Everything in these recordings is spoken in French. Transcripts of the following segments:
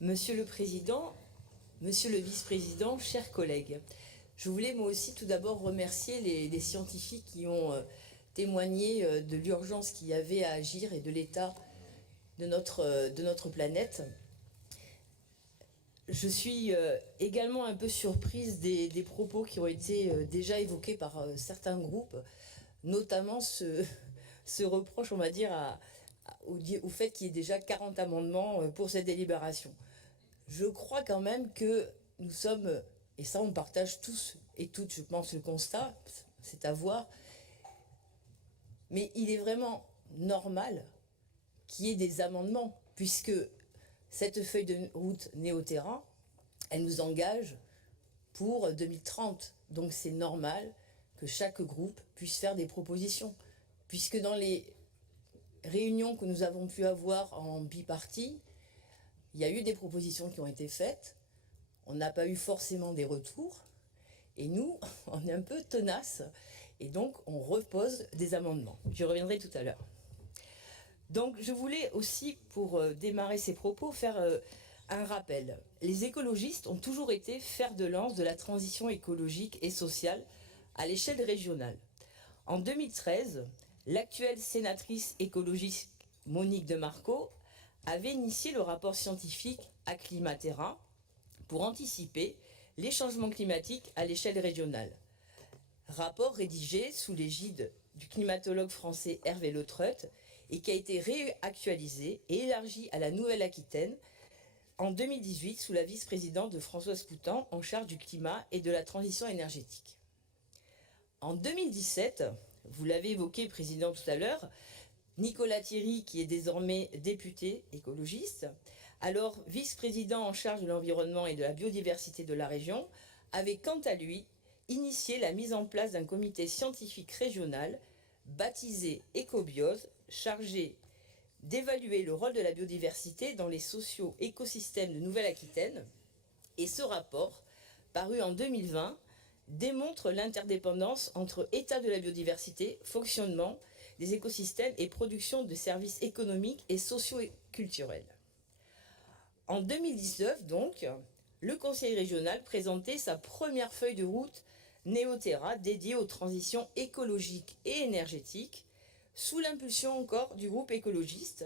Monsieur le Président, Monsieur le Vice-président, chers collègues, je voulais moi aussi tout d'abord remercier les scientifiques qui ont témoigné de l'urgence qu'il y avait à agir et de l'état de notre planète. Je suis également un peu surprise des propos qui ont été déjà évoqués par certains groupes, notamment ce reproche, on va dire, au fait qu'il y ait déjà 40 amendements pour cette délibération. Je crois quand même que nous sommes, et ça on partage tous et toutes, je pense, le constat, c'est à voir, mais il est vraiment normal qu'il y ait des amendements, puisque cette feuille de route Néoterra, elle nous engage pour 2030. Donc c'est normal que chaque groupe puisse faire des propositions, puisque dans les réunions que nous avons pu avoir en bipartie, il y a eu des propositions qui ont été faites, on n'a pas eu forcément des retours, et nous, on est un peu tenaces, et donc on repose des amendements. J'y reviendrai tout à l'heure. Donc je voulais aussi, pour démarrer ces propos, faire un rappel. Les écologistes ont toujours été fer de lance de la transition écologique et sociale à l'échelle régionale. En 2013, l'actuelle sénatrice écologiste Monique de Marco avait initié le rapport scientifique Acclimatera pour anticiper les changements climatiques à l'échelle régionale. Rapport rédigé sous l'égide du climatologue français Hervé Le Treut et qui a été réactualisé et élargi à la Nouvelle-Aquitaine en 2018 sous la vice-présidente de Françoise Coutan en charge du climat et de la transition énergétique. En 2017, vous l'avez évoqué, Président, tout à l'heure, Nicolas Thierry, qui est désormais député écologiste, alors vice-président en charge de l'environnement et de la biodiversité de la région, avait quant à lui initié la mise en place d'un comité scientifique régional baptisé Écobiose, chargé d'évaluer le rôle de la biodiversité dans les socio-écosystèmes de Nouvelle-Aquitaine. Et ce rapport, paru en 2020, démontre l'interdépendance entre état de la biodiversité, fonctionnement des écosystèmes et production de services économiques et socio-culturels. En 2019, donc, le Conseil régional présentait sa première feuille de route Néoterra dédiée aux transitions écologiques et énergétiques, sous l'impulsion encore du groupe écologiste,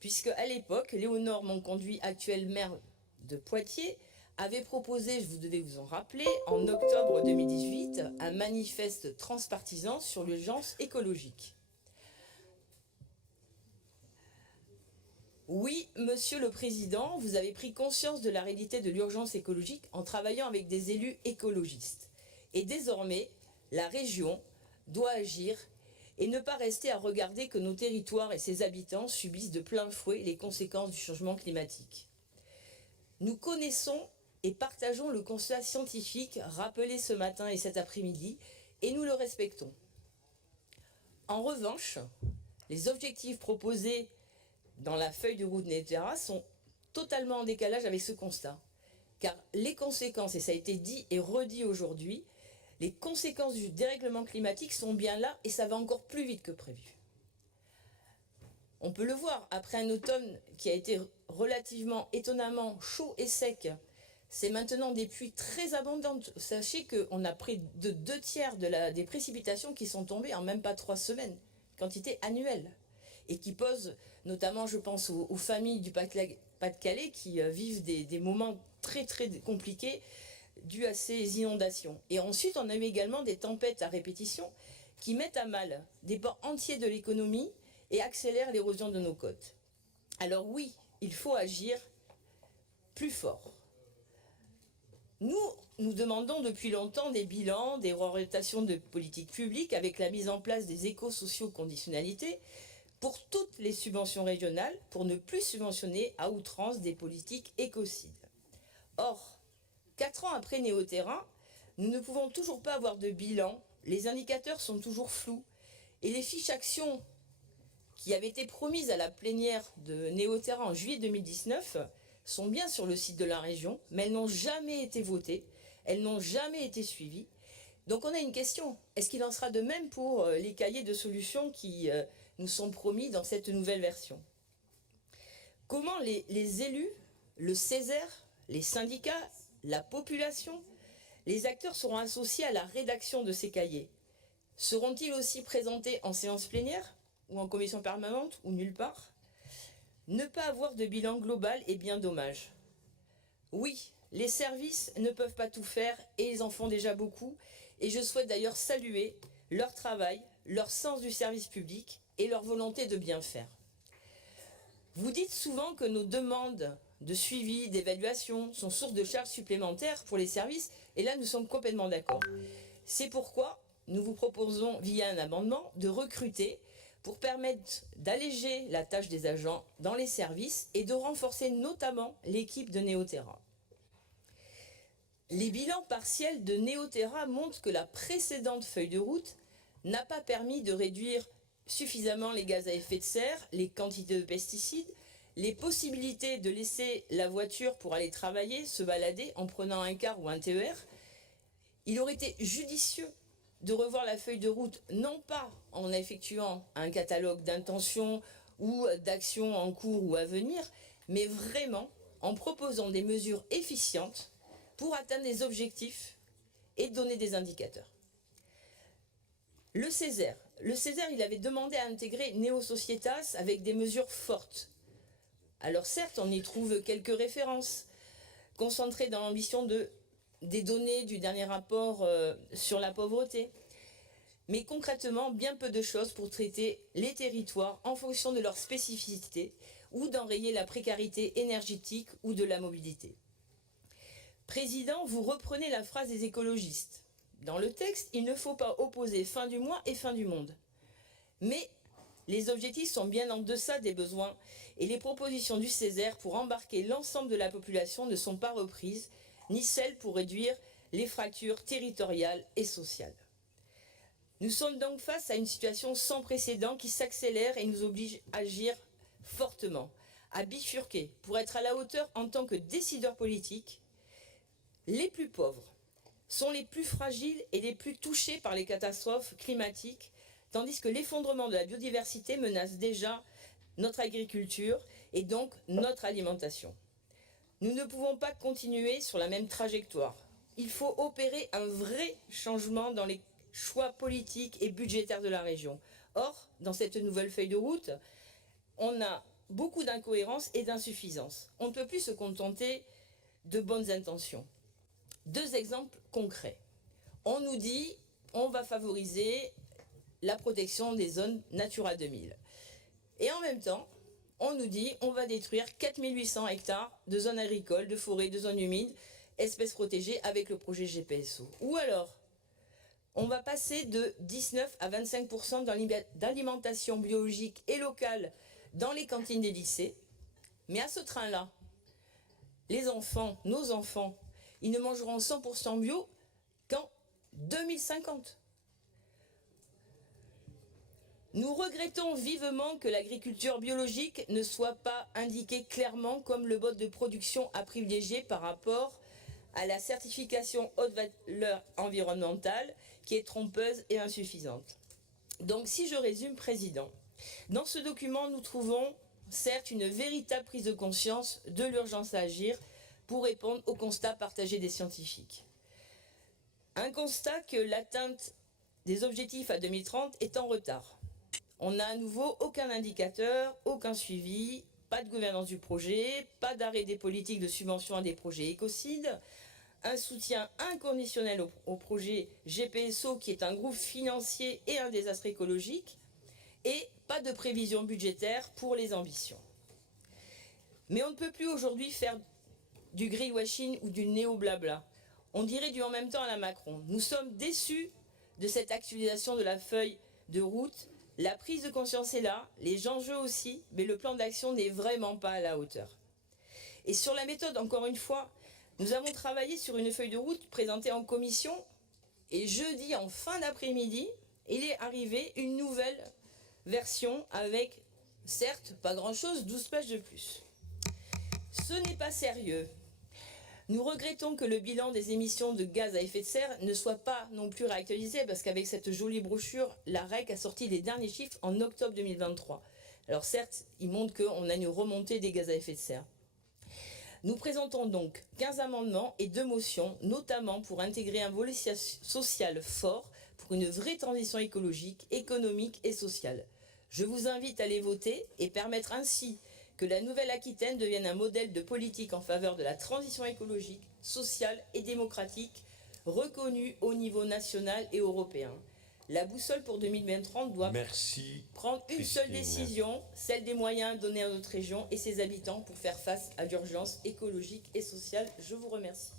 puisque à l'époque, Léonore Monconduit, actuelle maire de Poitiers, avait proposé, vous devez vous en rappeler, en octobre 2018, un manifeste transpartisan sur l'urgence écologique. Oui, Monsieur le Président, vous avez pris conscience de la réalité de l'urgence écologique en travaillant avec des élus écologistes. Et désormais, la région doit agir et ne pas rester à regarder que nos territoires et ses habitants subissent de plein fouet les conséquences du changement climatique. Nous connaissons et partageons le constat scientifique rappelé ce matin et cet après-midi, et nous le respectons. En revanche, les objectifs proposés dans la feuille de route Néoterra sont totalement en décalage avec ce constat. Car les conséquences, et ça a été dit et redit aujourd'hui, les conséquences du dérèglement climatique sont bien là et ça va encore plus vite que prévu. On peut le voir, après un automne qui a été relativement étonnamment chaud et sec, c'est maintenant des pluies très abondantes. Sachez qu'on a près de 2/3 des précipitations qui sont tombées en même pas 3 semaines, quantité annuelle, et qui posent, notamment je pense aux familles du Pas-de-Calais qui vivent des moments très très compliqués dus à ces inondations. Et ensuite, on a eu également des tempêtes à répétition qui mettent à mal des pans entiers de l'économie et accélèrent l'érosion de nos côtes. Alors oui, il faut agir plus fort. Nous demandons depuis longtemps des bilans, des orientations de politique publique avec la mise en place des éco-socio-conditionnalités pour toutes les subventions régionales pour ne plus subventionner à outrance des politiques écocides. Or, 4 ans après Néoterra, nous ne pouvons toujours pas avoir de bilan, les indicateurs sont toujours flous et les fiches actions qui avaient été promises à la plénière de Néoterra en juillet 2019 sont bien sur le site de la région, mais elles n'ont jamais été votées, elles n'ont jamais été suivies. Donc on a une question, est-ce qu'il en sera de même pour les cahiers de solutions qui nous sont promis dans cette nouvelle version? Comment les élus le Césaire, les syndicats, la population, les acteurs seront associés à la rédaction de ces cahiers. Seront-ils aussi présentés en séance plénière ou en commission permanente ou nulle part? Ne pas avoir de bilan global est bien dommage. Oui, les services ne peuvent pas tout faire et ils en font déjà beaucoup. Et je souhaite d'ailleurs saluer leur travail, leur sens du service public et leur volonté de bien faire. Vous dites souvent que nos demandes de suivi, d'évaluation sont source de charges supplémentaires pour les services et là nous sommes complètement d'accord. C'est pourquoi nous vous proposons via un amendement de recruter pour permettre d'alléger la tâche des agents dans les services et de renforcer notamment l'équipe de Néoterra. Les bilans partiels de Néoterra montrent que la précédente feuille de route n'a pas permis de réduire suffisamment les gaz à effet de serre, les quantités de pesticides, les possibilités de laisser la voiture pour aller travailler, se balader en prenant un car ou un TER. Il aurait été judicieux de revoir la feuille de route, non pas en effectuant un catalogue d'intentions ou d'actions en cours ou à venir, mais vraiment en proposant des mesures efficientes pour atteindre des objectifs et donner des indicateurs. Le Césaire, il avait demandé à intégrer Neo Societas avec des mesures fortes. Alors certes, on y trouve quelques références, concentrées dans l'ambition des données du dernier rapport sur la pauvreté, mais concrètement, bien peu de choses pour traiter les territoires en fonction de leurs spécificités ou d'enrayer la précarité énergétique ou de la mobilité. Président, vous reprenez la phrase des écologistes. Dans le texte, il ne faut pas opposer fin du mois et fin du monde. Mais les objectifs sont bien en deçà des besoins et les propositions du Césaire pour embarquer l'ensemble de la population ne sont pas reprises, ni celles pour réduire les fractures territoriales et sociales. Nous sommes donc face à une situation sans précédent qui s'accélère et nous oblige à agir fortement, à bifurquer pour être à la hauteur en tant que décideurs politiques. Les plus pauvres sont les plus fragiles et les plus touchés par les catastrophes climatiques, tandis que l'effondrement de la biodiversité menace déjà notre agriculture et donc notre alimentation. Nous ne pouvons pas continuer sur la même trajectoire. Il faut opérer un vrai changement dans les choix politiques et budgétaires de la région. Or, dans cette nouvelle feuille de route, on a beaucoup d'incohérences et d'insuffisances. On ne peut plus se contenter de bonnes intentions. Deux exemples concrets. On nous dit on va favoriser la protection des zones Natura 2000. Et en même temps, on nous dit on va détruire 4800 hectares de zones agricoles, de forêts, de zones humides, espèces protégées avec le projet GPSO. Ou alors, on va passer de 19 à 25% d'alimentation biologique et locale dans les cantines des lycées. Mais à ce train-là, les enfants, nos enfants, ils ne mangeront 100% bio qu'en 2050. Nous regrettons vivement que l'agriculture biologique ne soit pas indiquée clairement comme le mode de production à privilégier par rapport à la certification haute valeur environnementale qui est trompeuse et insuffisante. Donc si je résume, Président, dans ce document nous trouvons certes une véritable prise de conscience de l'urgence à agir pour répondre au constat partagé des scientifiques. Un constat que l'atteinte des objectifs à 2030 est en retard. On n'a à nouveau aucun indicateur, aucun suivi, pas de gouvernance du projet, pas d'arrêt des politiques de subvention à des projets écocides, un soutien inconditionnel au projet GPSO qui est un groupe financier et un désastre écologique, et pas de prévision budgétaire pour les ambitions. Mais on ne peut plus aujourd'hui faire du greenwashing ou du néo-blabla. On dirait du en même temps à la Macron. Nous sommes déçus de cette actualisation de la feuille de route. La prise de conscience est là, les enjeux aussi, mais le plan d'action n'est vraiment pas à la hauteur. Et sur la méthode, encore une fois, nous avons travaillé sur une feuille de route présentée en commission et jeudi en fin d'après-midi, il est arrivé une nouvelle version avec, certes, pas grand-chose, 12 pages de plus. Ce n'est pas sérieux. Nous regrettons que le bilan des émissions de gaz à effet de serre ne soit pas non plus réactualisé parce qu'avec cette jolie brochure, la REC a sorti les derniers chiffres en octobre 2023. Alors certes, il montre qu'on a une remontée des gaz à effet de serre. Nous présentons donc 15 amendements et 2 motions, notamment pour intégrer un volet social fort pour une vraie transition écologique, économique et sociale. Je vous invite à les voter et permettre ainsi que la Nouvelle-Aquitaine devienne un modèle de politique en faveur de la transition écologique, sociale et démocratique, reconnue au niveau national et européen. La boussole pour 2030 doit prendre une seule décision, celle des moyens donnés à notre région et ses habitants pour faire face à l'urgence écologique et sociale. Je vous remercie.